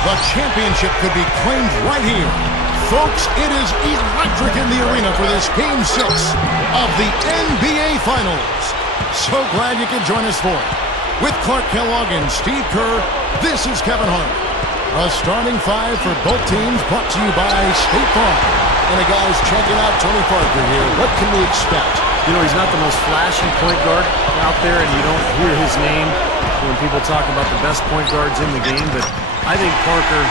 The championship could be claimed right here. Folks, it is electric in the arena for this Game 6 of the NBA Finals. So glad you could join us for it. With Clark Kellogg and Steve Kerr, this is Kevin Hart. A starting five for both teams brought to you by State Farm. And guys, checking out Tony Parker here. What can we expect? You know, he's not the most flashy point guard out there, and you don't hear his name when people talk about the best point guards in the game, but I think Parker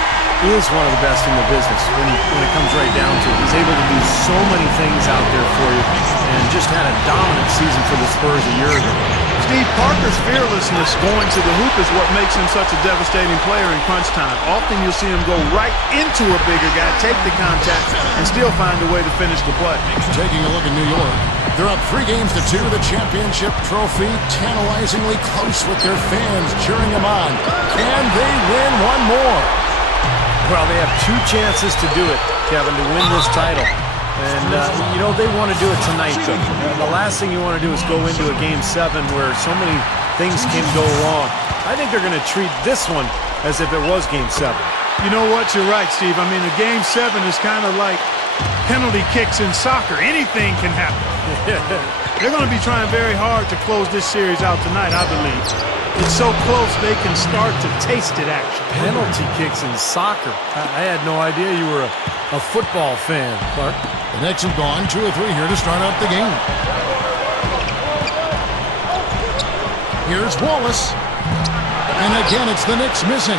is one of the best in the business when it comes right down to it. He's able to do so many things out there for you and just had a dominant season for the Spurs a year ago. Steve, Parker's fearlessness going to the hoop is what makes him such a devastating player in crunch time. Often you'll see him go right into a bigger guy, take the contact, and still find a way to finish the play. Taking a look at New York. They're up 3-2. The championship trophy tantalizingly close with their fans cheering them on. Can they win one more? Well, they have 2 chances to do it, Kevin, to win this title. And, you know, they want to do it tonight, though. The last thing you want to do is go into a Game 7 where so many things can go wrong. I think they're going to treat this one as if it was Game 7. You know what? You're right, Steve. I mean, a Game 7 is kind of like penalty kicks in soccer. Anything can happen. They're going to be trying very hard to close this series out tonight, I believe. It's so close they can start to taste it, actually. Penalty kicks in soccer. I had no idea you were a football fan, Clark. The Knicks have gone 2 of 3 here to start out the game. Here's Wallace. And again, it's the Knicks missing.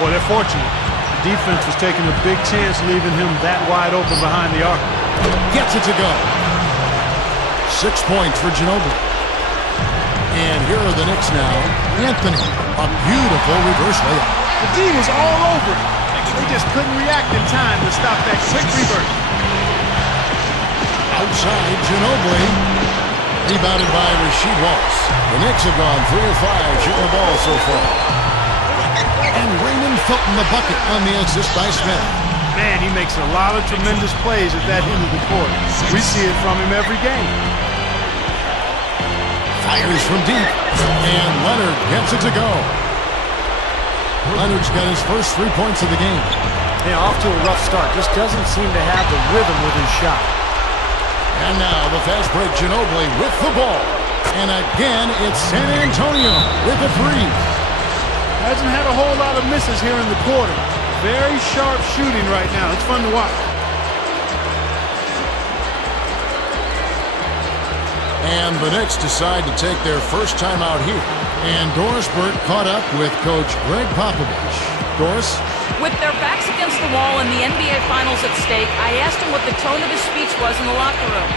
Boy, they're fortunate. The defense was taking a big chance leaving him that wide open behind the arc. Gets it to go. 6 points for Ginobili. And here are the Knicks now. Anthony, a beautiful reverse layup. The D was all over it. They just couldn't react in time to stop that quick reverse. Outside, Ginobili. Rebounded by Rasheed Wallace. The Knicks have gone 3 of 5 shooting the ball so far. And Raymond Felton the bucket on the assist by Smith. Man, he makes a lot of tremendous plays at that end of the court. We see it from him every game. Fires from deep. And Leonard gets it to go. Leonard's got his first 3 points of the game. Yeah, off to a rough start. Just doesn't seem to have the rhythm with his shot. And now the fast break, Ginobili with the ball. And again, it's San Antonio with a 3. Hasn't had a whole lot of misses here in the quarter. Very sharp shooting right now. It's fun to watch. And the Knicks decide to take their first time out here. And Doris Burke caught up with Coach Greg Popovich. Doris? With their backs against the wall and the NBA Finals at stake, I asked him what the tone of his speech was in the locker room.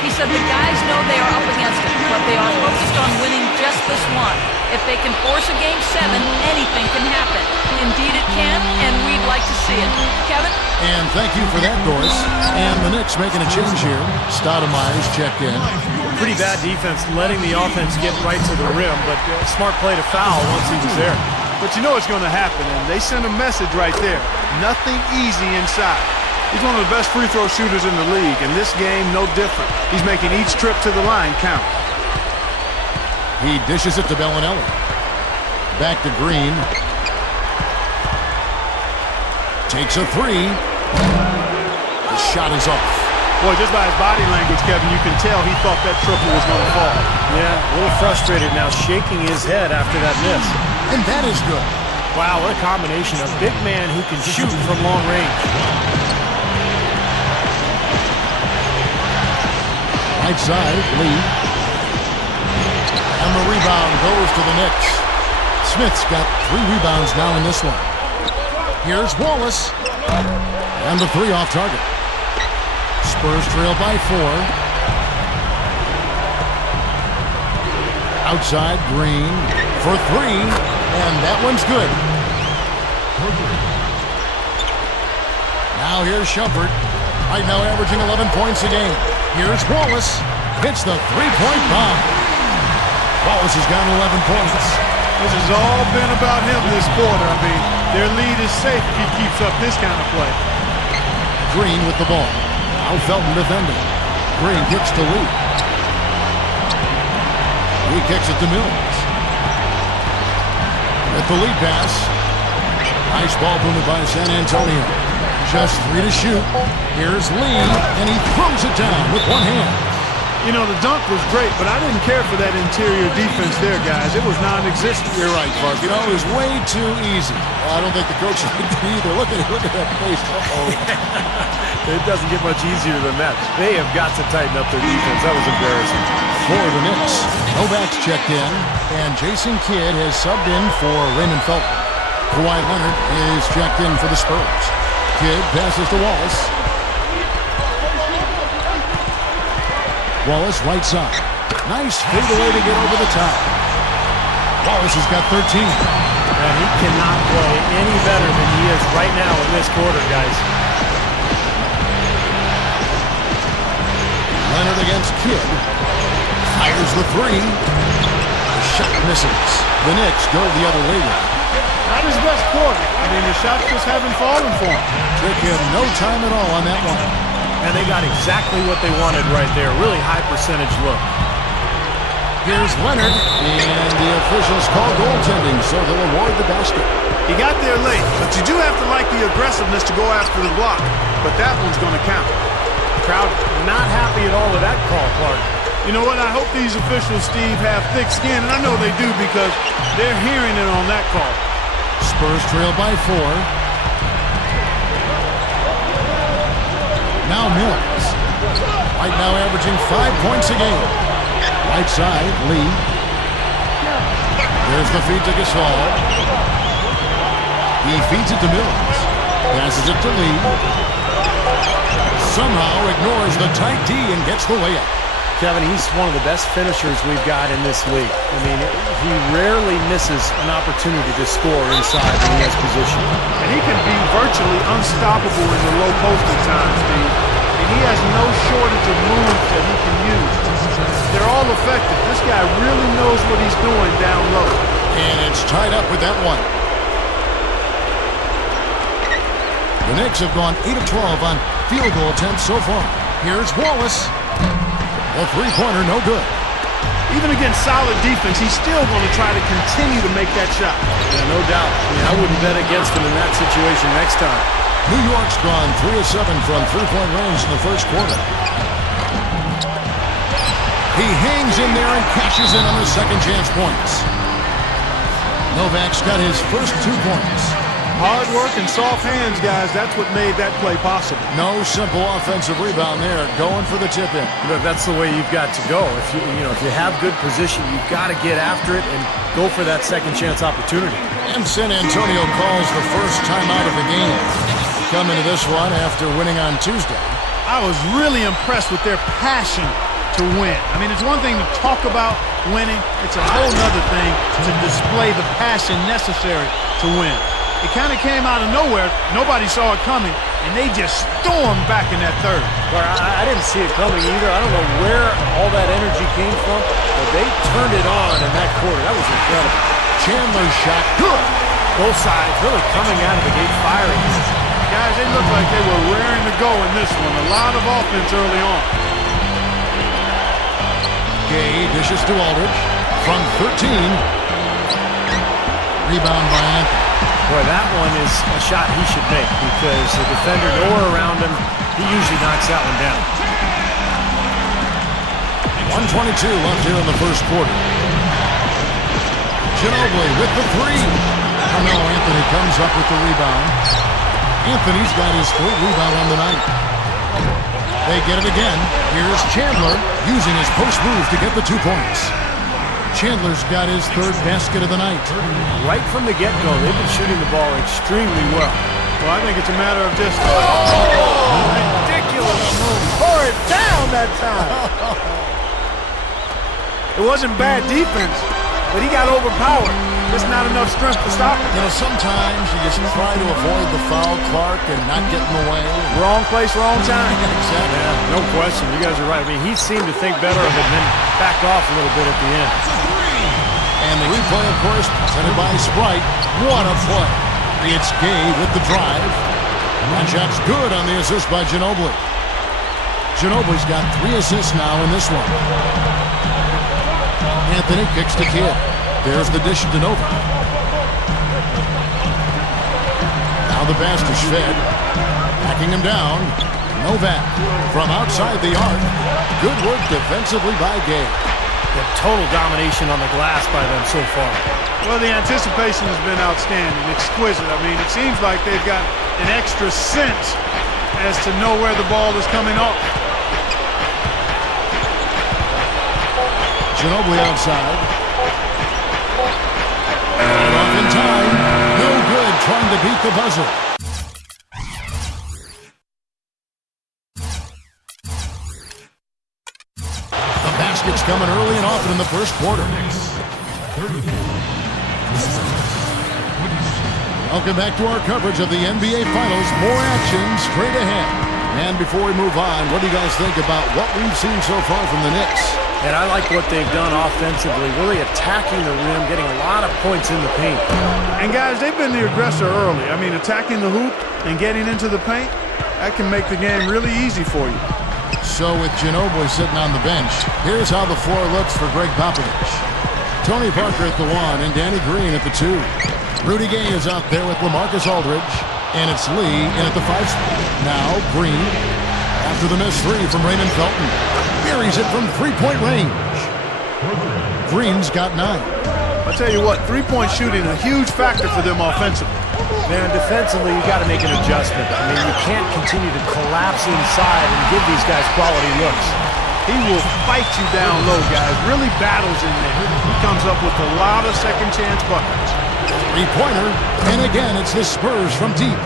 He said the guys know they are up against it, but they are focused on winning just this one. If they can force a Game 7, anything can happen. Indeed it can, and we'd like to see it. Kevin? And thank you for that, Doris. And the Knicks making a change here. Stoudemire's checked in. Pretty bad defense, letting the offense get right to the rim, but smart play to foul once he was there. But you know what's going to happen, and they sent a message right there. Nothing easy inside. He's one of the best free throw shooters in the league, and this game, no different. He's making each trip to the line count. He dishes it to Bellinelli. Back to Green. Takes a 3. The shot is off. Boy, just by his body language, Kevin, you can tell he thought that triple was going to fall. Yeah, a little frustrated now, shaking his head after that miss. And that is good. Wow, what a combination. A big man who can shoot from long range. Right side, Lee. And the rebound goes to the Knicks. Smith's got 3 rebounds now in this one. Here's Wallace. And the 3 off target. Spurs trail by 4. Outside, Green for 3. And that one's good. Now here's Shumpert. Right now averaging 11 points a game. Here's Wallace. Hits the 3-point bomb. Wallace has got 11 points. This has all been about him this quarter. I mean, their lead is safe if he keeps up this kind of play. Green with the ball. Now Felton defending. Green kicks to Lee. Lee kicks it to Mills. With the lead pass. Nice ball movement by San Antonio. Just 3 to shoot. Here's Lee, and he throws it down with one hand. You know, the dunk was great, but I didn't care for that interior defense there, guys. It was non-existent. You're right, Clark. You know, it was way too easy. Well, I don't think the coach did either. Look at that face. It doesn't get much easier than that. They have got to tighten up their defense. That was embarrassing. For the Knicks, Novak's checked in, and Jason Kidd has subbed in for Raymond Felton. Kawhi Leonard is checked in for the Spurs. Kidd passes to Wallace. Wallace, right side. Nice fadeaway to get over the top. Wallace has got 13. And he cannot play any better than he is right now in this quarter, guys. Leonard against Kidd. Fires the three. The shot misses. The Knicks go the other way. Not his best quarter. I mean, the shots just haven't fallen for him. Took him no time at all on that one. And they got exactly what they wanted right there. Really high percentage look. Here's Leonard, and the officials call goaltending, so they'll award the basket. He got there late, but you do have to like the aggressiveness to go after the block. But that one's going to count. Crowd not happy at all with that call, Clark. You know what? I hope these officials, Steve, have thick skin, and I know they do because they're hearing it on that call. Spurs trail by 4. Now Mills. Right now averaging 5 points a game. Right side, Lee. There's the feed to Gasol. He feeds it to Mills. Passes it to Lee. Somehow ignores the tight D and gets the layup. Kevin, he's one of the best finishers we've got in this league. I mean, he rarely misses an opportunity to score inside when he has position. And he can be virtually unstoppable in the low post at times, Steve. And he has no shortage of moves that he can use. They're all effective. This guy really knows what he's doing down low. And it's tied up with that one. The Knicks have gone 8 of 12 on field goal attempts so far. Here's Wallace. The three-pointer, no good. Even against solid defense, he's still going to try to continue to make that shot. Yeah, no doubt. I mean, I wouldn't bet against him in that situation next time. New York's gone 3 of 7 from three-point range in the first quarter. He hangs in there and cashes in on his second chance points. Novak's got his first 2 points. Hard work and soft hands, guys. That's what made that play possible. No simple offensive rebound there. Going for the tip-in. Look, that's the way you've got to go. If you have good position, you've got to get after it and go for that second chance opportunity. And San Antonio calls the first time out of the game. Come into this one after winning on Tuesday. I was really impressed with their passion to win. I mean, it's one thing to talk about winning. It's a whole other thing to display the passion necessary to win. It kind of came out of nowhere. Nobody saw it coming, and they just stormed back in that third. Well, I didn't see it coming either. I don't know where all that energy came from, but they turned it on in that quarter. That was incredible. Chandler's shot, good. Both sides really coming out of the gate firing. Guys, they looked like they were raring to go in this one. A lot of offense early on. Gay dishes to Aldridge from 13. Rebound by Anthony. Boy, that one is a shot he should make because the defender nowhere around him, he usually knocks that one down. 1:22 left here in the first quarter. Ginobili with the three. Oh no, Anthony comes up with the rebound. Anthony's got his third rebound on the night. They get it again. Here's Chandler using his post move to get the 2 points. Chandler's got his third basket of the night. Right from the get-go, they've been shooting the ball extremely well. Well, I think it's a matter of just... ridiculous move. Pour it down that time. It wasn't bad defense, but he got overpowered. Just not enough strength to stop him. You know, sometimes you just try to avoid the foul, Clark, and not get in the way. Wrong place, wrong time. Exactly. Yeah, no question. You guys are right. I mean, he seemed to think better of it and then backed off a little bit at the end. And the replay, of course, presented by Sprite. What a play. It's Gay with the drive. And shot's good on the assist by Ginobili. Ginobili's got 3 assists now in this one. Anthony kicks to Kidd. There's the dish to Novak. Now the pass to Shved. Backing him down. Novak from outside the arc. Good work defensively by Gay. The total domination on the glass by them so far. Well, the anticipation has been outstanding, exquisite. I mean, it seems like they've got an extra sense as to know where the ball is coming off. Ginobili outside. And off in time. No good trying to beat the buzzer. The basket's coming early and often in the first quarter. Welcome back to our coverage of the NBA Finals. More action straight ahead. And before we move on, what do you guys think about what we've seen so far from the Knicks? And I like what they've done offensively, really attacking the rim, getting a lot of points in the paint. And guys, they've been the aggressor early. I mean, attacking the hoop and getting into the paint, that can make the game really easy for you. So with Ginobili sitting on the bench, here's how the floor looks for Greg Popovich. Tony Parker at the 1 and Danny Green at the 2. Rudy Gay is out there with LaMarcus Aldridge, and it's Lee in at the 5 spot. Now Green, after the missed 3 from Raymond Felton, buries it from three-point range. Green's got 9. I'll tell you what, three-point shooting a huge factor for them offensively. Man, defensively, you got to make an adjustment. I mean, you can't continue to collapse inside and give these guys quality looks. He will fight you down low, guys. Really battles in there. He comes up with a lot of second-chance buckets. Three-pointer, and again, it's the Spurs from deep.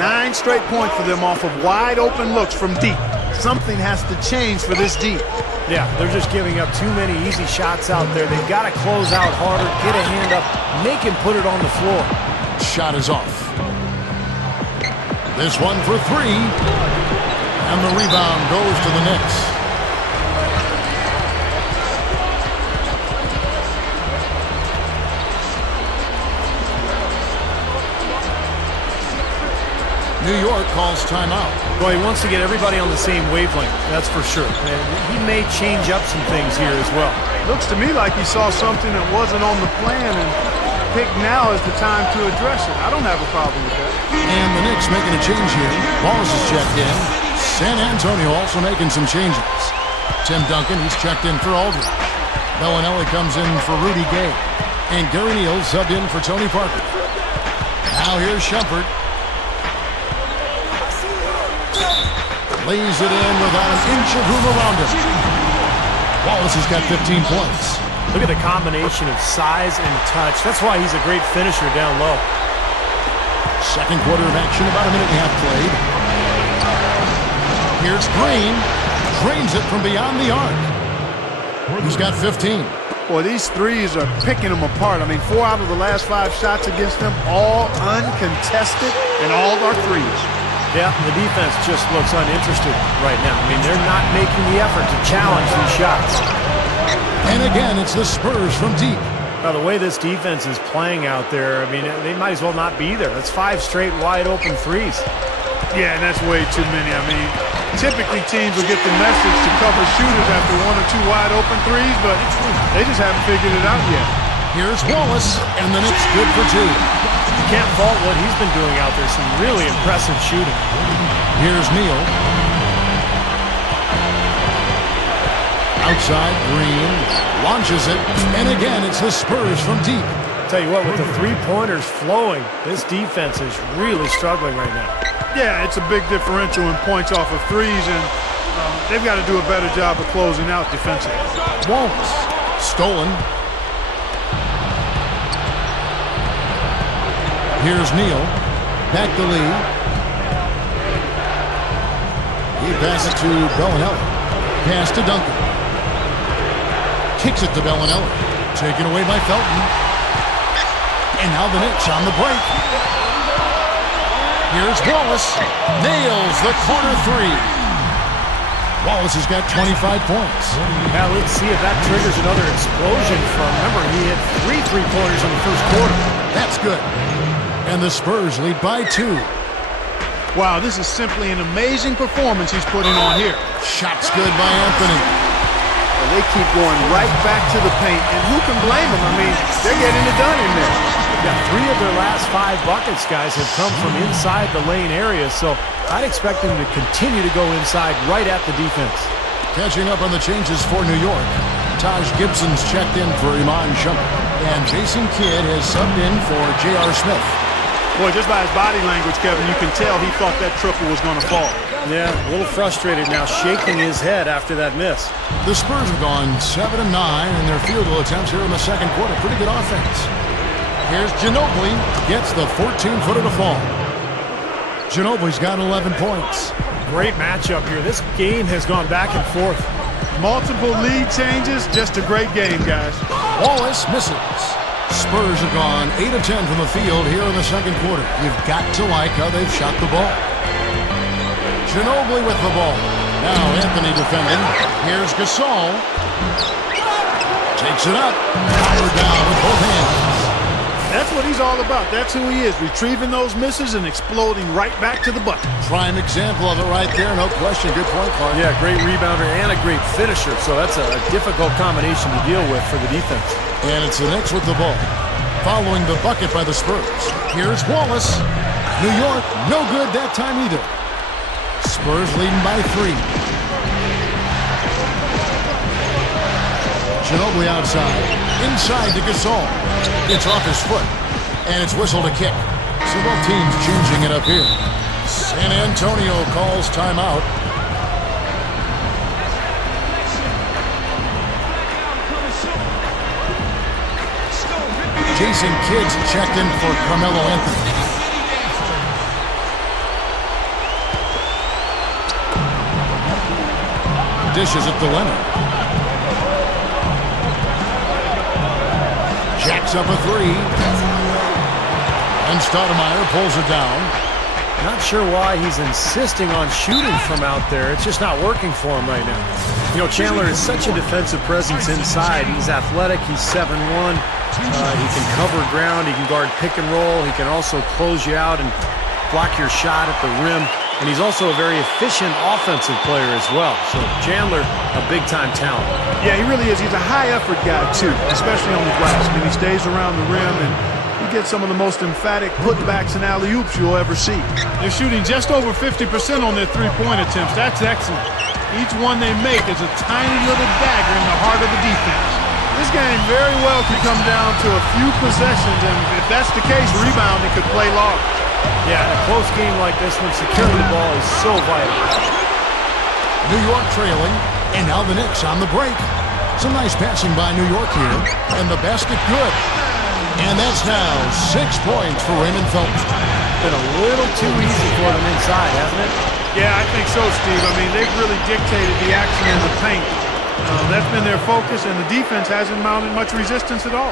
9 straight points for them off of wide-open looks from deep. Something has to change for this deep. Yeah, they're just giving up too many easy shots out there. They've got to close out harder, get a hand up, make him put it on the floor. Shot is off. This one for 3. And the rebound goes to the Knicks. New York calls timeout. Well, he wants to get everybody on the same wavelength, that's for sure. And he may change up some things here as well. Looks to me like he saw something that wasn't on the plan and picked now is the time to address it. I don't have a problem with that. And the Knicks making a change here. Wallace is checked in. San Antonio also making some changes. Tim Duncan, he's checked in for Aldridge. Bellinelli comes in for Rudy Gay. And Gary Neal subbed in for Tony Parker. Now here's Shumpert. Lays it in without an inch of room around him. Wallace has got 15 points. Look at the combination of size and touch. That's why he's a great finisher down low. Second quarter of action, about a minute and a half played. Here's Green. Drains it from beyond the arc. He's got 15. Boy, these threes are picking them apart. I mean, 4 out of the last 5 shots against them, all uncontested, and all are threes. Yeah, the defense just looks uninterested right now. I mean, they're not making the effort to challenge these shots. And again, it's the Spurs from deep. Now, the way this defense is playing out there, I mean, they might as well not be there. That's 5 straight wide-open threes. Yeah, and that's way too many. I mean, typically teams will get the message to cover shooters after 1 or 2 wide-open threes, but they just haven't figured it out yet. Here's Wallace, and the Knicks good for 2. You can't fault what he's been doing out there. Some really impressive shooting. Here's Neal. Outside, Green launches it, and again, it's the Spurs from deep. Tell you what, with the three-pointers flowing, this defense is really struggling right now. Yeah, it's a big differential in points off of threes, and they've got to do a better job of closing out defensively. Wallace, stolen. Here's Neal. Back to Lee. He passes to Bellinelli. Pass to Duncan. Kicks it to Bellinelli. Taken away by Felton. And now the Knicks on the break. Here's Wallace. Nails the corner 3. Wallace has got 25 points. Now let's see if that triggers another explosion from, remember, he had 3 three-pointers in the first quarter. That's good. And the Spurs lead by 2. Wow, this is simply an amazing performance he's putting on here. Shot's good by Anthony. Well, they keep going right back to the paint, and who can blame them? I mean, they're getting it done in there. Yeah, 3 of their last 5 buckets, guys, have come from inside the lane area, so I'd expect them to continue to go inside right at the defense. Catching up on the changes for New York. Taj Gibson's checked in for Iman Shumpert, and Jason Kidd has subbed in for J.R. Smith. Boy, just by his body language, Kevin, you can tell he thought that triple was going to fall. Yeah, a little frustrated now, shaking his head after that miss. The Spurs have gone 7 of 9 in their field goal attempts here in the second quarter. Pretty good offense. Here's Ginobili, gets the 14-footer to fall. Ginobili's got 11 points. Great matchup here. This game has gone back and forth. Multiple lead changes, just a great game, guys. Wallace misses. Spurs have gone 8 of 10 from the field here in the second quarter. You've got to like how they've shot the ball. Ginobili with the ball. Now Anthony defending. Here's Gasol. Takes it up. Powered down with both hands. That's what he's all about. That's who he is, retrieving those misses and exploding right back to the bucket. Prime example of it right there, no question. Good point, Clark. Yeah, great rebounder and a great finisher, so that's a difficult combination to deal with for the defense. And it's the Knicks with the ball. Following the bucket by the Spurs. Here's Wallace. New York, no good that time either. Spurs leading by 3. Ginobili outside. Inside to Gasol. It's off his foot. And it's whistled a kick. So both teams changing it up here. San Antonio calls timeout. Jason Kidd's checked in for Carmelo Anthony. Dishes it to Leonard. Jacks up a 3. And Stoudemire pulls it down. Not sure why he's insisting on shooting from out there. It's just not working for him right now. You know, Chandler is such a defensive presence inside. He's athletic. He's 7'1". He can cover ground. He can guard pick and roll. He can also close you out and block your shot at the rim. And he's also a very efficient offensive player as well. So Chandler, a big-time talent. Yeah, he really is. He's a high-effort guy, too, especially on the glass. I mean, he stays around the rim, and he gets some of the most emphatic putbacks and alley-oops you'll ever see. They're shooting just over 50% on their three-point attempts. That's excellent. Each one they make is a tiny little dagger in the heart of the defense. This game very well could come down to a few possessions, and if that's the case, rebounding could play large. Yeah, in a close game like this one, securing the ball is so vital. New York trailing, and now the Knicks on the break. Some nice passing by New York here, and the basket good. And that's now 6 points for Raymond Felton. Been a little too easy for them inside, hasn't it? Yeah, I think so, Steve. I mean, they've really dictated the action in the paint. That's been their focus, and the defense hasn't mounted much resistance at all.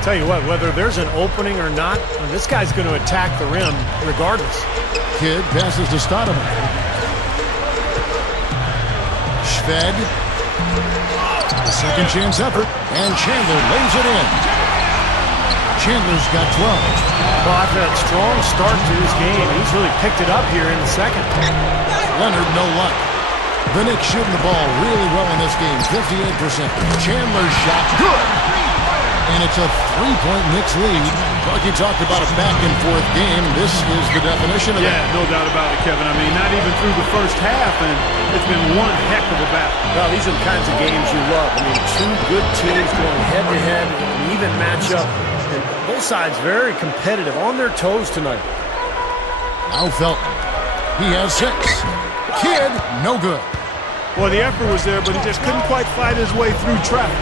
Tell you what, whether there's an opening or not, this guy's going to attack the rim regardless. Kidd passes to Stoudemire. Shved. Second chance effort, and Chandler lays it in. Chandler's got 12. Well, after that strong start to his game, he's really picked it up here in the second. Leonard, no luck. The Knicks shooting the ball really well in this game, 58%. Chandler's shot, good! And it's a 3-point Knicks lead. Bucky talked about a back-and-forth game. This is the definition of that. Yeah, no doubt about it, Kevin. I mean, not even through the first half, and it's been one heck of a battle. Well, these are the kinds of games you love. I mean, 2 good teams going head-to-head, an even matchup, and both sides very competitive, on their toes tonight. Now Felton. He has 6. Kidd, no good. Well, the effort was there, but he just couldn't quite fight his way through traffic.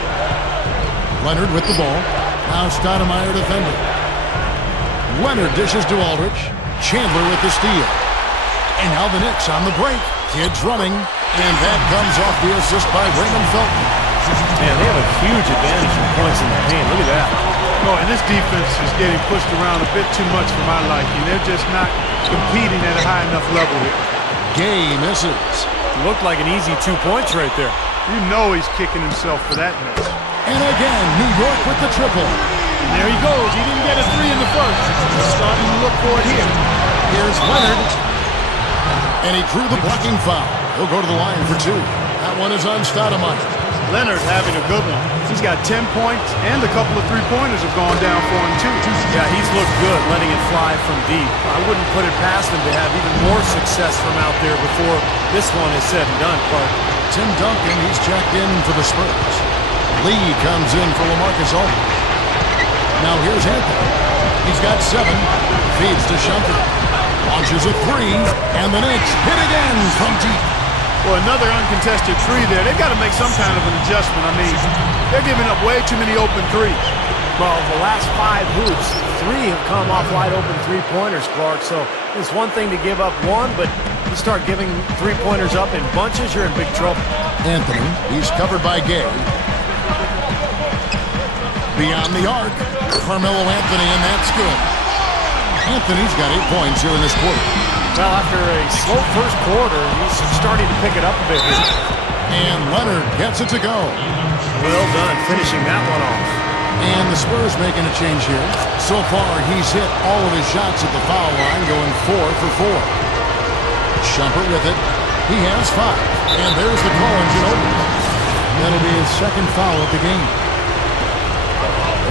Leonard with the ball. Now Stoudemire defending. Leonard dishes to Aldridge. Chandler with the steal. And now the Knicks on the break. Kidd's running. And that comes off the assist by Raymond Felton. Man, they have a huge advantage in points in the paint. Look at that. Oh, and this defense is getting pushed around a bit too much for my liking. They're just not competing at a high enough level here. Gay misses. Looked like an easy 2 points right there. You know he's kicking himself for that miss. And again, New York with the triple. And there he goes. He didn't get a 3 in the first. He's starting to look for it here. Here's Leonard. And he drew the blocking foul. He'll go to the line for 2. That one is on Stoudemire. Leonard having a good one. He's got 10 points, and a couple of three-pointers have gone down for him, too. Yeah, he's looked good letting it fly from deep. I wouldn't put it past him to have even more success from out there before this one is said and done, Clark. Tim Duncan, he's checked in for the Spurs. Lee comes in for LaMarcus Aldridge. Now here's Anthony. He's got 7. Feeds to Shumpert. Launches a 3, and the Knicks hit again from deep. Well, another uncontested three there. They've got to make some kind of an adjustment. I mean, they're giving up way too many open threes. Well, the last 5 hoops, 3 have come off wide open three-pointers, Clark. So it's one thing to give up one, but you start giving three-pointers up in bunches, you're in big trouble. Anthony, he's covered by Gay. Beyond the arc, Carmelo Anthony, and that's good. Anthony's got 8 points here in this quarter. Well, after a slow first quarter, he's starting to pick it up a bit here. And Leonard gets it to go. Well done, finishing that one off. And the Spurs making a change here. So far, he's hit all of his shots at the foul line, going 4 for 4. Shumpert with it. He has 5. And there's the call on Ginobili. That'll be his second foul of the game.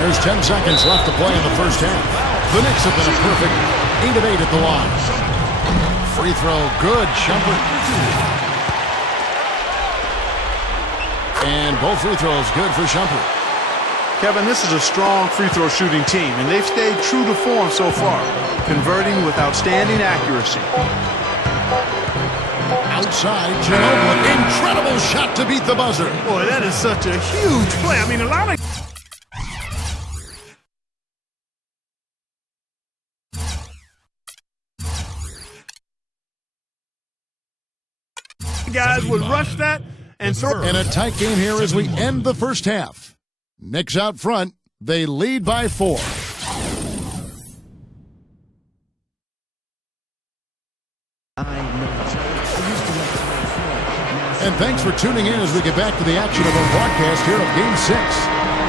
There's 10 seconds left to play in the first half. The Knicks have been a perfect 8 of 8 at the line. Free throw, good, Shumpert. And both free throws good for Shumpert. Kevin, this is a strong free throw shooting team, and they've stayed true to form so far, converting with outstanding accuracy. Outside, Ginobili, incredible shot to beat the buzzer. Boy, that is such a huge play. I mean, a lot of guys would rush that and throw. And a tight game here as we end the first half. Knicks out front. They lead by 4. And thanks for tuning in as we get back to the action of our broadcast here of Game 6.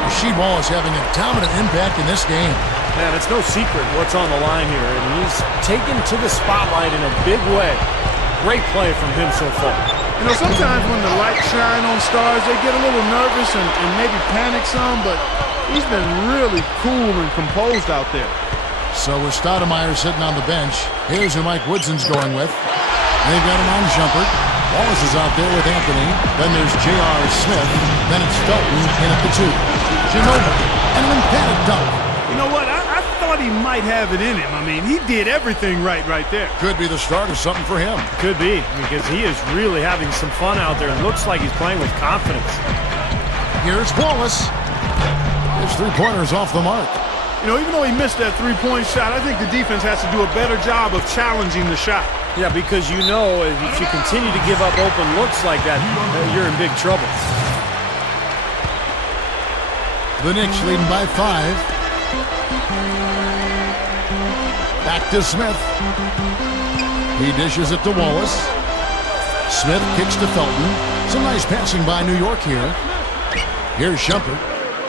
Rasheed Wallace having a dominant impact in this game. Man, it's no secret what's on the line here, and he's taken to the spotlight in a big way. Great play from him so far. You know, sometimes when the lights shine on stars, they get a little nervous and maybe panic some, but he's been really cool and composed out there. So with Stoudemire sitting on the bench, here's who Mike Woodson's going with. They've got him on Shumpert. Wallace is out there with Anthony. Then there's J.R. Smith. Then it's Felton in at the 2. Ginobili, and an emphatic dunk. You know what? I thought he might have it in him. I mean, he did everything right there. Could be the start of something for him. Could be, because he is really having some fun out there. It looks like he's playing with confidence. Here's Wallace. His three-pointer's off the mark. You know, even though he missed that three-point shot, I think the defense has to do a better job of challenging the shot. Yeah, because you know if you continue to give up open looks like that, you're in big trouble. The Knicks leading by 5. Back to Smith. He dishes it to Wallace. Smith kicks to Felton. Some nice passing by New York here. Here's Shumpert.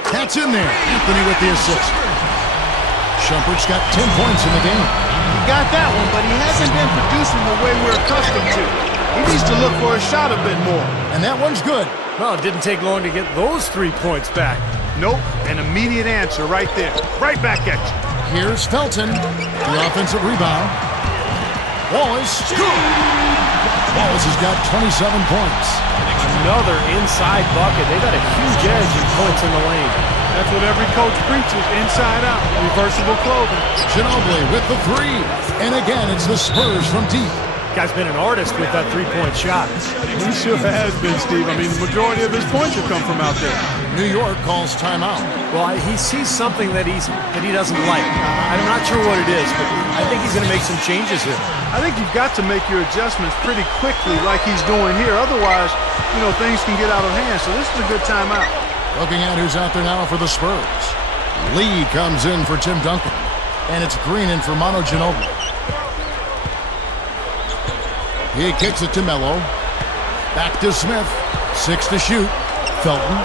That's in there. Anthony with the assist. Shumpert's got 10 points in the game. He got that one, but he hasn't been producing the way we're accustomed to. He needs to look for a shot a bit more. And that one's good. Well, it didn't take long to get those 3 points back. Nope, an immediate answer right there. Right back at you. Here's Felton. The offensive rebound. Wallace. Good. Wallace has got 27 points. Another inside bucket. They got a huge edge in points in the lane. That's what every coach preaches, inside out, reversible clothing. Ginobili with the 3. And again, it's the Spurs from deep. Guy's been an artist with that three-point shot. He sure has been, Steve. I mean, the majority of his points have come from out there. New York calls timeout. Well, he sees something that he doesn't like. I'm not sure what it is, but I think he's going to make some changes here. I think you've got to make your adjustments pretty quickly like he's doing here. Otherwise, you know, things can get out of hand. So this is a good timeout. Looking at who's out there now for the Spurs. Lee comes in for Tim Duncan. And it's Green in for Manu Ginobili. He kicks it to Melo. Back to Smith. 6 to shoot. Felton.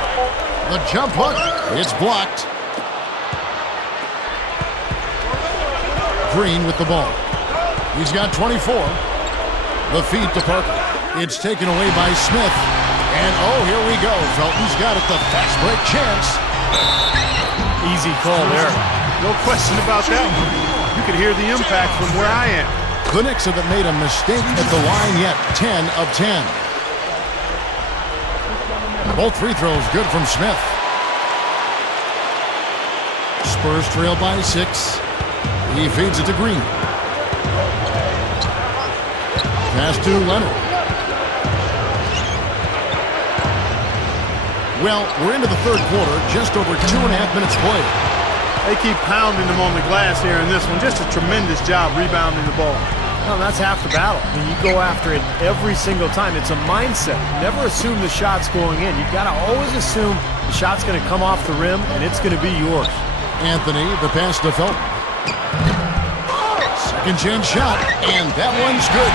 The jump hook. It's blocked. Green with the ball. He's got 24. The feed to Parker. It's taken away by Smith. And oh, here we go. Felton's got it, the fast break chance. Easy call there. No question about that one. You can hear the impact from where I am. The Knicks haven't made a mistake at the line yet. 10 of 10. Both free throws good from Smith. Spurs trail by 6. He feeds it to Green. Pass to Leonard. Well, we're into the third quarter, just over 2.5 minutes played. They keep pounding them on the glass here in this one. Just a tremendous job rebounding the ball. Well, that's half the battle. I mean, you go after it every single time. It's a mindset. Never assume the shot's going in. You've got to always assume the shot's going to come off the rim, and it's going to be yours. Anthony, the pass to Felton. Second chance shot, and that one's good.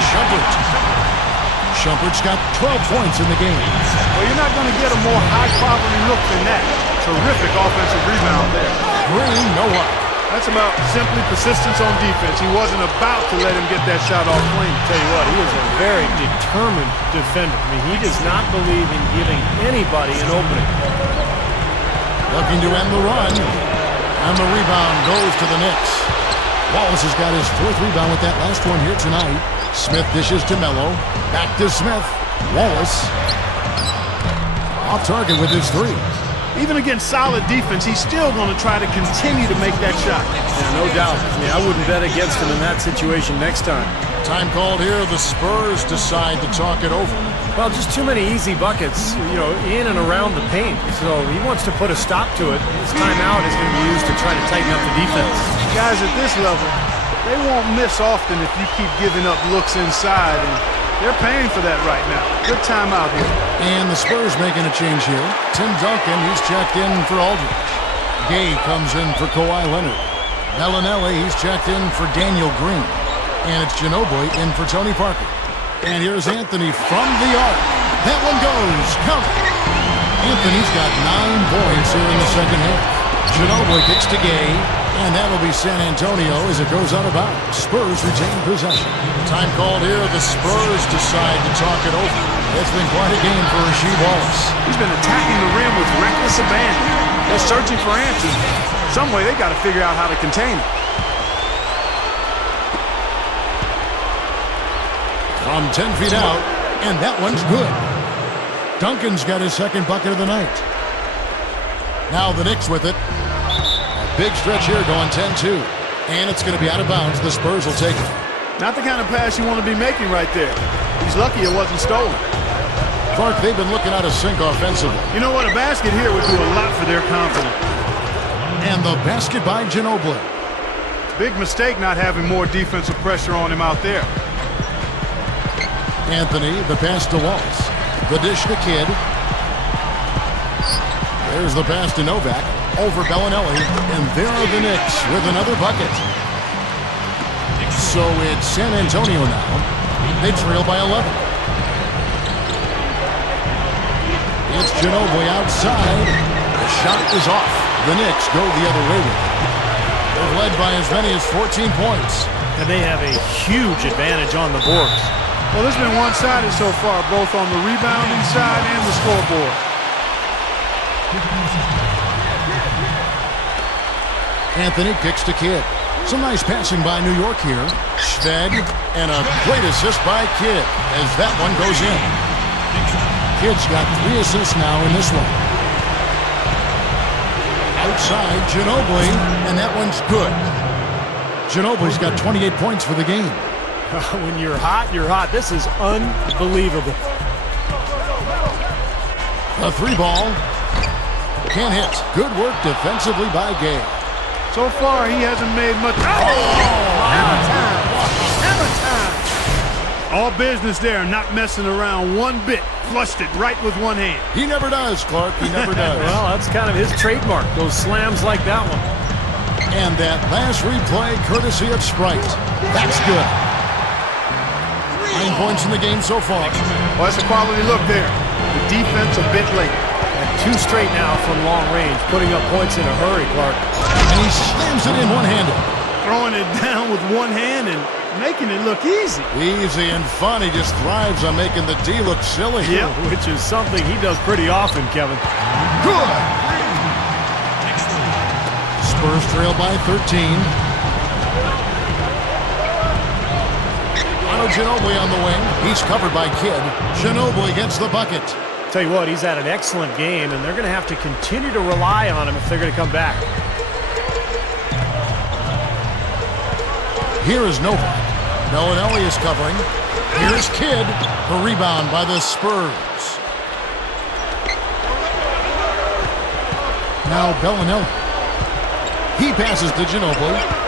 Shumpert's got 12 points in the game. Well, you're not going to get a more high-quality look than that. Terrific offensive rebound there. Green, no luck. That's about simply persistence on defense. He wasn't about to let him get that shot off clean. Tell you what, he is a very determined defender. I mean, he does not believe in giving anybody an opening. Looking to end the run. And the rebound goes to the Knicks. Wallace has got his 4th rebound with that last one here tonight. Smith dishes to Melo. Back to Smith. Wallace. Off target with his 3. Even against solid defense, he's still going to try to continue to make that shot. Yeah, no doubt. I mean, I wouldn't bet against him in that situation next time. Time called here. The Spurs decide to talk it over. Well, just too many easy buckets, in and around the paint. So he wants to put a stop to it. His timeout is going to be used to try to tighten up the defense. Guys at this level, they won't miss often if you keep giving up looks inside, and they're paying for that right now. Good timeout here. And the Spurs making a change here. Tim Duncan, he's checked in for Aldridge. Gay comes in for Kawhi Leonard. Bellinelli, he's checked in for Daniel Green. And it's Ginobili in for Tony Parker. And here's Anthony from the arc. That one goes. Count it. Anthony's got 9 points here in the second half. Ginobili kicks to Gay. And that'll be San Antonio as it goes out of bounds. Spurs retain possession. Time called here. The Spurs decide to talk it over. It's been quite a game for Rasheed Wallace. He's been attacking the rim with reckless abandon. They're searching for answers. Some way they got to figure out how to contain it. From 10 feet out, and that one's good. Duncan's got his 2nd bucket of the night. Now the Knicks with it. A big stretch here going 10-2. And it's going to be out of bounds. The Spurs will take it. Not the kind of pass you want to be making right there. He's lucky it wasn't stolen. Clark, they've been looking out of sync offensively. You know what? A basket here would do a lot for their confidence. And the basket by Ginobili. Big mistake not having more defensive pressure on him out there. Anthony, the pass to Wallace. The dish to Kidd. There's the pass to Novak. Over Bellinelli. And there are the Knicks with another bucket. So it's San Antonio now. They trail by 11. It's Ginobili outside. The shot is off. The Knicks go the other way with it. They're led by as many as 14 points. And they have a huge advantage on the boards. Well, this has been one-sided so far, both on the rebounding side and the scoreboard. Anthony kicks to Kidd. Some nice passing by New York here. Schved, and a great assist by Kidd as that one goes in. Kidd's got 3 assists now in this one. Outside, Ginobili, and that one's good. Ginobili's got 28 points for the game. When you're hot, you're hot. This is unbelievable. A 3 ball. Can't hit. Good work defensively by Gay. So far, he hasn't made much. Hammer time! Hammer time! All business there, not messing around one bit. Flushed it right with one hand. He never does, Clark. He never does. Well, that's kind of his trademark, those slams like that one. And that last replay, courtesy of Sprite. That's good. 9 points in the game so far. Well, that's a quality look there. The defense a bit late. And 2 straight now from long range, putting up points in a hurry, Clark. And he slams it in one-handed. Throwing it down with one hand and making it look easy. Easy and fun. He just thrives on making the D look silly. Yep. Which is something he does pretty often, Kevin. Good. Spurs trail by 13. Ginobili on the wing. He's covered by Kidd. Ginobili gets the bucket. Tell you what, he's had an excellent game, and they're going to have to continue to rely on him if they're going to come back. Here is Novak. Bellinelli is covering. Here's Kidd. The rebound by the Spurs. Now Bellinelli. He passes to Ginobili.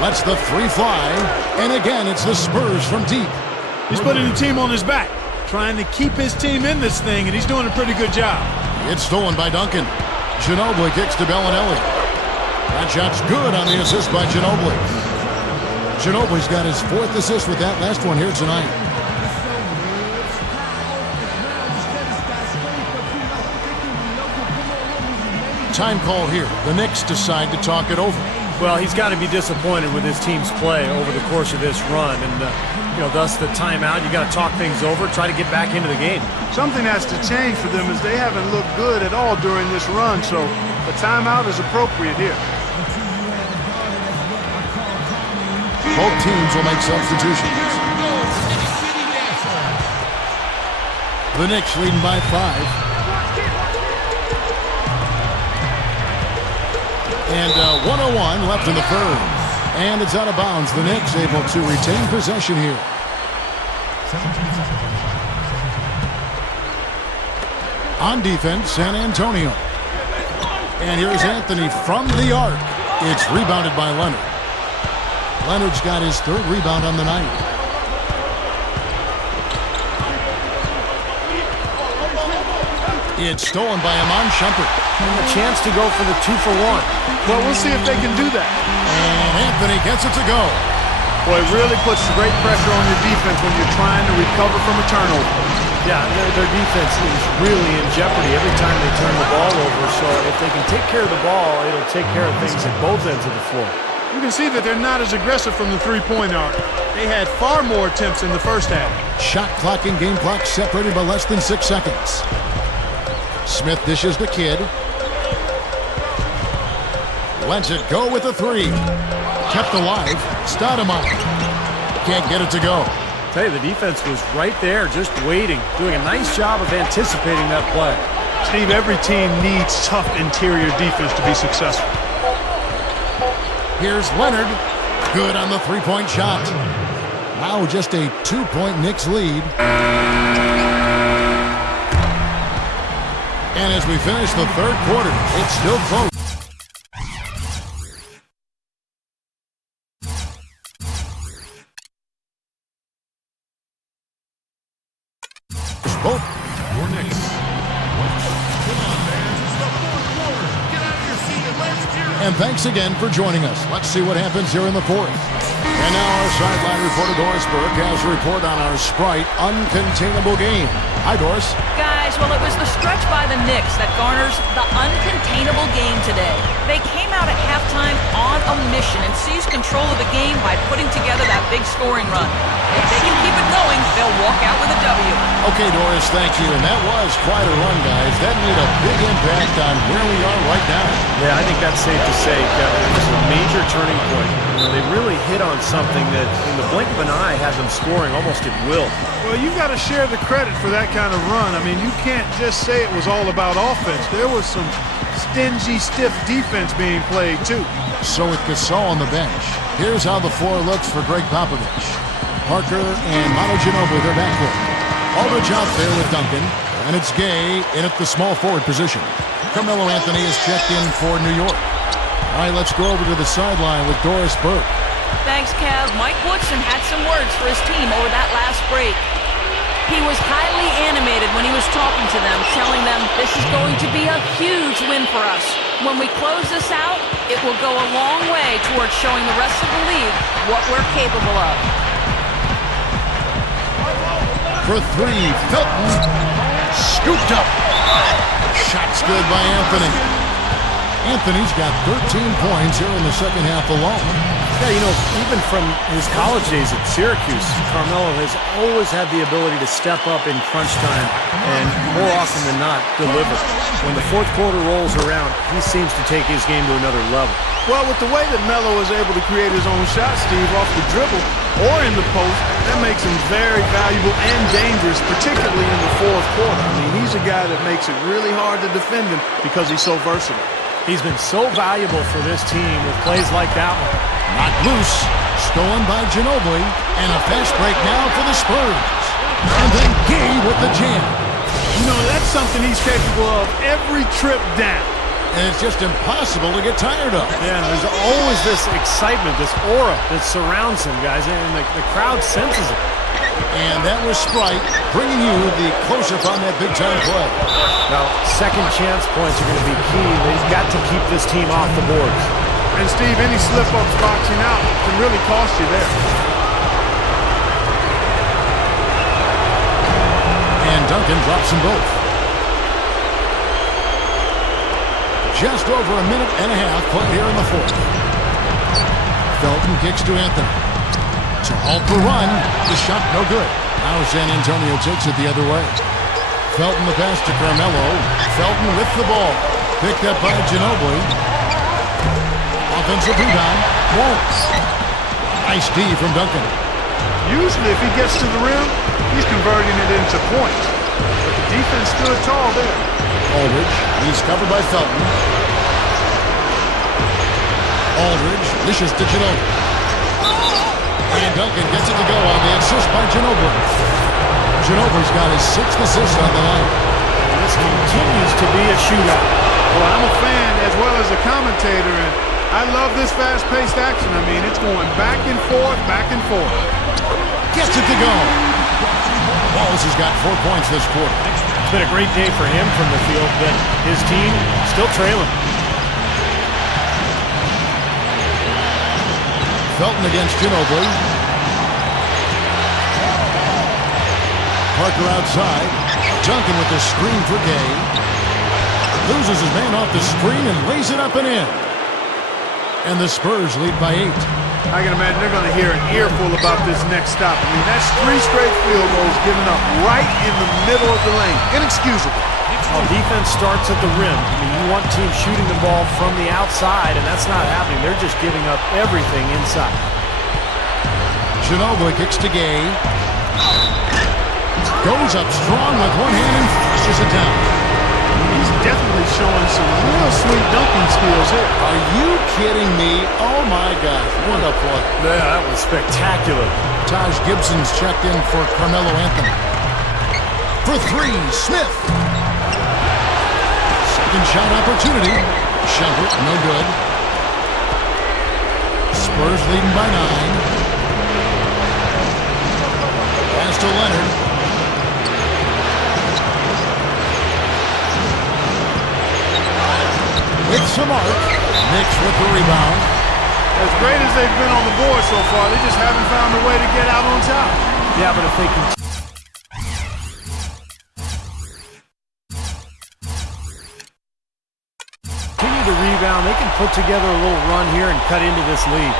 Lets the three fly, and again it's the Spurs from deep. He's putting the team on his back, trying to keep his team in this thing, and he's doing a pretty good job. It's stolen by Duncan. Ginobili kicks to Bellinelli. That shot's good on the assist by Ginobili. Ginobili's got his 4th assist with that last one here tonight. Time call here. The Knicks decide to talk it over. Well, he's got to be disappointed with his team's play over the course of this run, and thus the timeout. You got to talk things over, try to get back into the game. Something has to change for them as they haven't looked good at all during this run, so the timeout is appropriate here. Both teams will make substitutions. The Knicks leading by 5. And 1:01 left in the third. And it's out of bounds. The Knicks able to retain possession here. On defense, San Antonio. And here's Anthony from the arc. It's rebounded by Leonard. Leonard's got his 3rd rebound on the night. It's stolen by Iman Shumpert. A chance to go for the 2-for-1. Well, we'll see if they can do that. And Anthony gets it to go. Boy, it really puts great pressure on your defense when you're trying to recover from a turnover. Yeah, their defense is really in jeopardy every time they turn the ball over. So if they can take care of the ball, it'll take care of things at both ends of the floor. You can see that they're not as aggressive from the three-point arc. They had far more attempts in the first half. Shot clock and game clock separated by less than 6 seconds. Smith dishes to Kidd. Lets it go with a 3. Kept alive. Stoudemire. Can't get it to go. Tell you, the defense was right there, just waiting, doing a nice job of anticipating that play. Steve, every team needs tough interior defense to be successful. Here's Leonard. Good on the 3-point shot. Now just a 2-point Knicks lead. And as we finish the third quarter, it's still close. Both. Your Knicks. Come on, man. It's the fourth quarter. Get out of your seat and let's cheer. And thanks again for joining us. Let's see what happens here in the fourth. And now our sideline reporter Doris Burke has a report on our Sprite uncontainable game. Hi, Doris. Guys, well, it was the stretch by the Knicks that garners the uncontainable game today. They came out at halftime on a mission and seized control of the game by putting together that big scoring run. If they can keep it going, they'll walk out with a W. Okay, Doris, thank you. And that was quite a run, guys. That made a big impact on where we are right now. Yeah, I think that's safe to say, Kevin. It was a major turning point. They really hit on something that, in the blink of an eye, has them scoring almost at will. Well, you've got to share the credit for that kind of run. I mean, you can't just say it was all about offense. There was some stingy, stiff defense being played, too. So with Gasol on the bench, here's how the floor looks for Greg Popovich. Parker and Manu Ginobili, they're backcourt. Aldridge out there with Duncan, and it's Gay in at the small forward position. Carmelo Anthony is checked in for New York. All right, let's go over to the sideline with Doris Burke. Thanks, Kev. Mike Woodson had some words for his team over that last break. He was highly animated when he was talking to them, telling them this is going to be a huge win for us. When we close this out, it will go a long way towards showing the rest of the league what we're capable of. For 3, Felton. Scooped up. Shot's good by Anthony. Anthony's got 13 points here in the second half alone. Yeah, you know, even from his college days at Syracuse, Carmelo has always had the ability to step up in crunch time and more often than not deliver. When the fourth quarter rolls around, he seems to take his game to another level. Well, with the way that Melo is able to create his own shot, Steve, off the dribble or in the post, that makes him very valuable and dangerous, particularly in the fourth quarter. I mean, he's a guy that makes it really hard to defend him because he's so versatile. He's been so valuable for this team with plays like that one. Knocked loose, stolen by Ginobili, and a fast break now for the Spurs. And then Gay with the jam. You know, that's something he's capable of every trip down. And it's just impossible to get tired of. Yeah, there's always this excitement, this aura that surrounds him, guys, and the crowd senses it. And that was Sprite bringing you the close-up on that big-time play. Now, second chance points are going to be key. They've got to keep this team off the boards. And, Steve, any slip-ups boxing out can really cost you there. And Duncan drops them both. Just over a minute and a half played here in the fourth. Felton kicks to Anthony. To halt the run. The shot no good. Now San Antonio takes it the other way. Felton the pass to Carmelo. Felton with the ball. Picked up by Ginobili. Offensive rebound. Won't. Nice D from Duncan. Usually if he gets to the rim, he's converting it into points. But the defense stood tall there. Aldridge. He's covered by Felton. Aldridge dishes to Ginobili. And Duncan gets it to go on the assist by Ginobili. Ginobili's got his 6th assist on the night. This continues to be a shootout. Well, I'm a fan as well as a commentator, and I love this fast-paced action. I mean, it's going back and forth, back and forth. Gets it to go. Walls has got 4 points this quarter. It's been a great day for him from the field, but his team still trailing. Felton against Ginobili. Parker outside. Duncan with the screen for Gay. Loses his man off the screen and lays it up and in. And the Spurs lead by 8. I can imagine they're going to hear an earful about this next stop. I mean, that's 3 straight field goals given up right in the middle of the lane. Inexcusable. Well, defense starts at the rim. I mean, you want teams shooting the ball from the outside, and that's not happening. They're just giving up everything inside. Ginobili kicks to Gay. Goes up strong with one hand and flushes it down. He's definitely showing some real sweet dunking skills here. Are you kidding me? Oh, my gosh. What a play. Yeah, that was spectacular. Taj Gibson's checked in for Carmelo Anthony. For 3, Smith. Second shot opportunity. Shumpert, no good. Spurs leading by 9. Pass to Leonard. With some arc. Knicks with the rebound. As great as they've been on the board so far, they just haven't found a way to get out on top. Yeah, but if they can continue to rebound, they can put together a little run here and cut into this lead.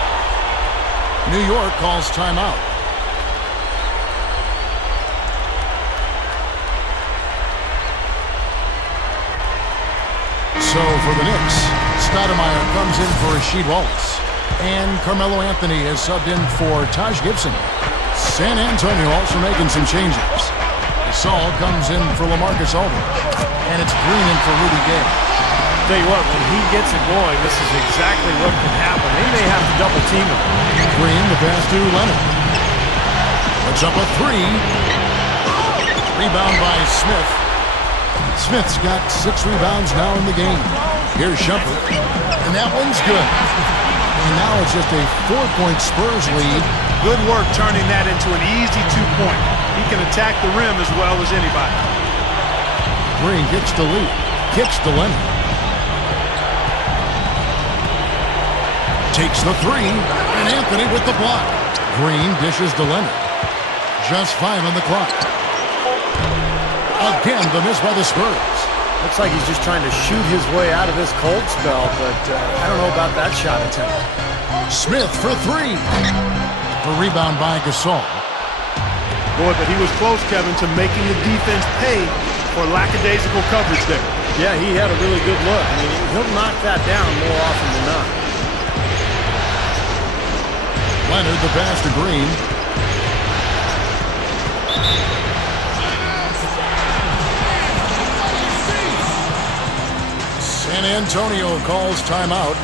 New York calls timeout. So for the Knicks, Stoudemire comes in for Rasheed Wallace. And Carmelo Anthony has subbed in for Taj Gibson. San Antonio also making some changes. Gasol comes in for LaMarcus Aldridge. And it's Green in for Rudy Gay. Tell you what, when he gets it going, this is exactly what can happen. They may have to double team him. Green the pass to Leonard. Puts up a 3. Rebound by Smith. Smith's got 6 rebounds now in the game. Here's Shumpert. And that one's good. And now it's just a 4-point Spurs lead. Good work turning that into an easy 2-point. He can attack the rim as well as anybody. Green gets to Lee. Kicks to Leonard. Takes the 3. And Anthony with the block. Green dishes to Leonard. Just 5 on the clock. Again, the miss by the Spurs. Looks like he's just trying to shoot his way out of this cold spell, but I don't know about that shot attempt. Smith for three. The rebound by Gasol. Boy, but he was close, Kevin, to making the defense pay for lackadaisical coverage there. Yeah, he had a really good look. I mean, he'll knock that down more often than not. Leonard, the pass to Green. San Antonio calls timeout.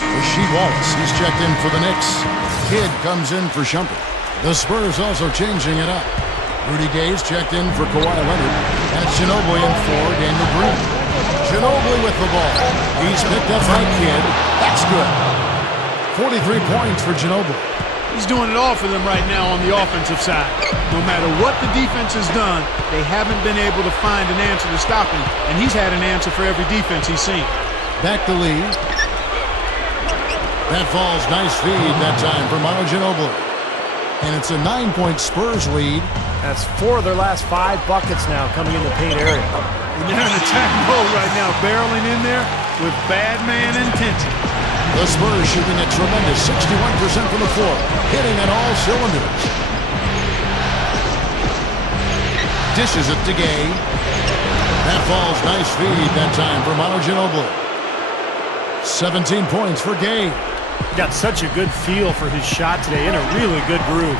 Rasheed Wallace, he's checked in for the Knicks. Kidd comes in for Shumpert. The Spurs also changing it up. Rudy Gay's checked in for Kawhi Leonard. And Ginobili in for Daniel Green. Ginobili with the ball. He's picked up by Kidd. That's good. 43 points for Ginobili. He's doing it all for them right now on the offensive side. No matter what the defense has done, they haven't been able to find an answer to stop him. And he's had an answer for every defense he's seen. Back to Lee. That falls. Nice feed that time for Manu Ginobili. And it's a 9-point Spurs lead. That's 4 of their last 5 buckets now coming in the paint area. And they're in attack mode right now, barreling in there with bad man intensity. The Spurs shooting a tremendous 61% from the floor, hitting on all cylinders. Dishes it to Gay. That falls. Nice feed that time for Manu Ginobili. 17 points for Gay. Got such a good feel for his shot today, in a really good groove.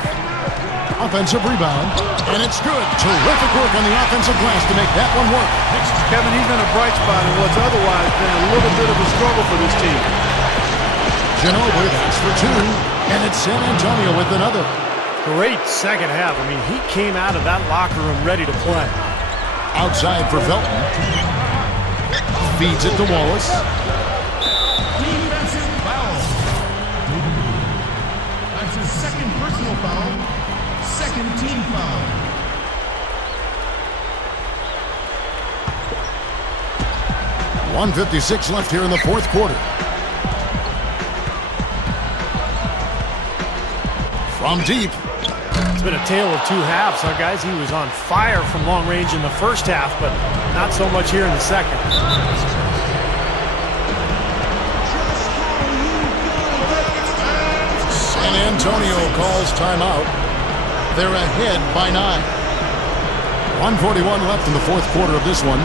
Offensive rebound, and it's good. Terrific work on the offensive glass to make that one work. Kevin, he's been a bright spot in what's otherwise been a little bit of a struggle for this team. Ginobili, that's for 2, and it's San Antonio with another. Great second half. I mean, he came out of that locker room ready to play. Outside for Felton. Feeds it to Wallace. Defensive foul. That's his second personal foul. Second team foul. .156 left here in the fourth quarter. From deep. It's been a tale of 2 halves, huh, guys? He was on fire from long range in the first half, but not so much here in the second. San Antonio calls timeout. They're ahead by 9. 1:41 left in the fourth quarter of this one.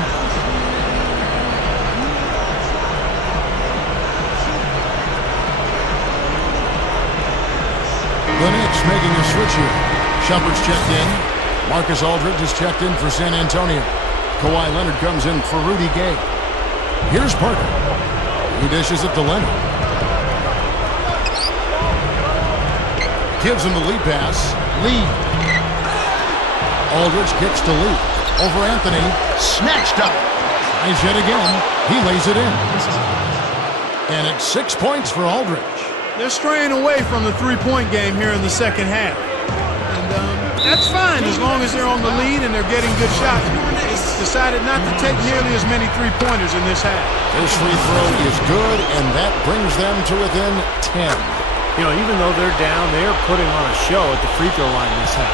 The Knicks making a switch here. Shumpert's checked in. Marcus Aldridge is checked in for San Antonio. Kawhi Leonard comes in for Rudy Gay. Here's Parker. He dishes it to Leonard. Gives him the lead pass. Lee. Aldridge kicks to Lee. Over Anthony. Snatched up. Tries yet again. He lays it in. And it's 6 points for Aldridge. They're straying away from the three-point game here in the second half. And that's fine as long as they're on the lead and they're getting good shots. They've decided not to take nearly as many three-pointers in this half. This free throw is good, and that brings them to within 10. You know, even though they're down, they're putting on a show at the free throw line this half.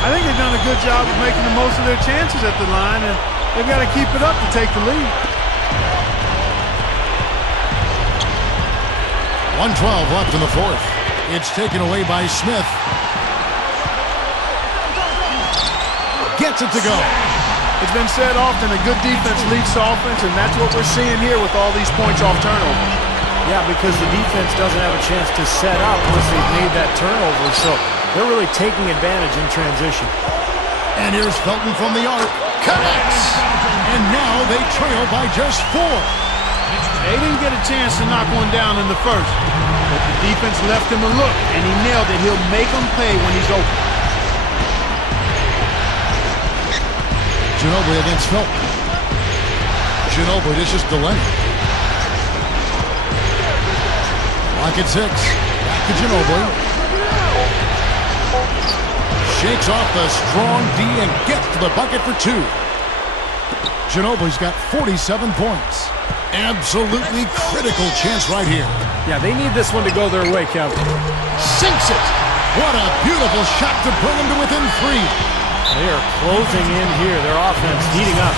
I think they've done a good job of making the most of their chances at the line, and they've got to keep it up to take the lead. 1:12 left in the fourth. It's taken away by Smith. Gets it to go. It's been said often, a good defense leads to offense, and that's what we're seeing here with all these points off turnover. Yeah, because the defense doesn't have a chance to set up once they've made that turnover, so they're really taking advantage in transition. And here's Felton from the arc. Connects! And now they trail by just 4. They didn't get a chance to knock one down in the first, but the defense left him a look, and he nailed it. He'll make them pay when he's open. Ginobili against Felton. Ginobili dishes to Leonard. Lock at 6. Back to Ginobili. Shakes off the strong D and gets to the bucket for 2. Ginobili's got 47 points. Absolutely critical chance right here. Yeah, they need this one to go their way, Kevin. Sinks it. What a beautiful shot to bring them to within 3. They are closing in here. Their offense heating up.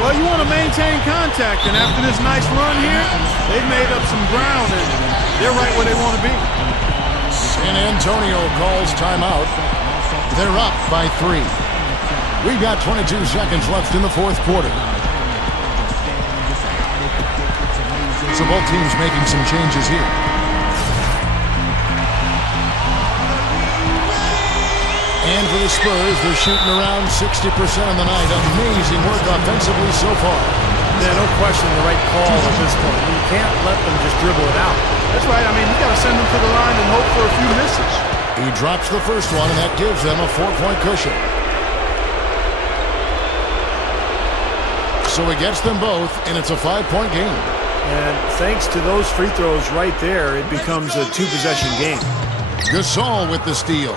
Well, you want to maintain contact, and after this nice run here, they've made up some ground, and they're right where they want to be. San Antonio calls timeout. They're up by 3. We've got 22 seconds left in the fourth quarter. So both teams making some changes here. And for the Spurs, they're shooting around 60% on the night. Amazing work offensively so far. Yeah, no question the right call at this point. You can't let them just dribble it out. That's right. I mean, you got to send them to the line and hope for a few misses. He drops the first one, and that gives them a 4-point cushion. So he gets them both, and it's a 5-point game. And thanks to those free throws right there, it becomes a 2-possession game. Gasol with the steal.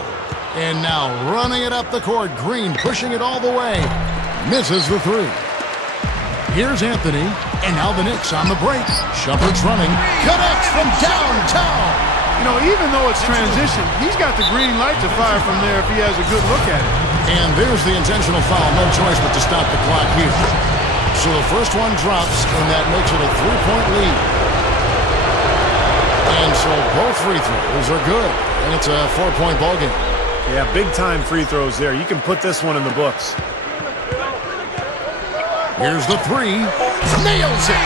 And now running it up the court. Green pushing it all the way. Misses the 3. Here's Anthony. And now the Knicks on the break. Shumpert's running. Connects from downtown. You know, even though it's transition, he's got the green light to fire from there if he has a good look at it. And there's the intentional foul. No choice but to stop the clock here. So the first one drops, and that makes it a 3-point lead. And so both free throws are good, and it's a 4-point ball game. Yeah, big-time free throws there. You can put this one in the books. Here's the 3. Nails it!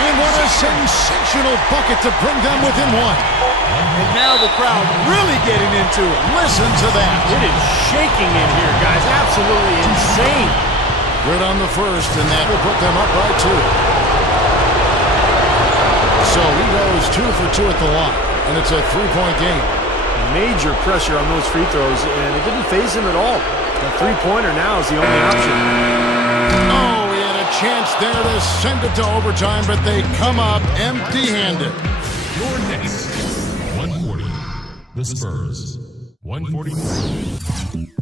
And what a sensational bucket to bring them within 1. And now the crowd really getting into it. Listen to that. It is shaking in here, guys. Absolutely insane. Good on the first, and that will put them up by 2. So he goes 2 for 2 at the line, and it's a 3-point game. Major pressure on those free throws, and it didn't faze him at all. The three-pointer now is the only option. Oh, he had a chance there to send it to overtime, but they come up empty-handed. Your Knicks, 140. The Spurs, 143.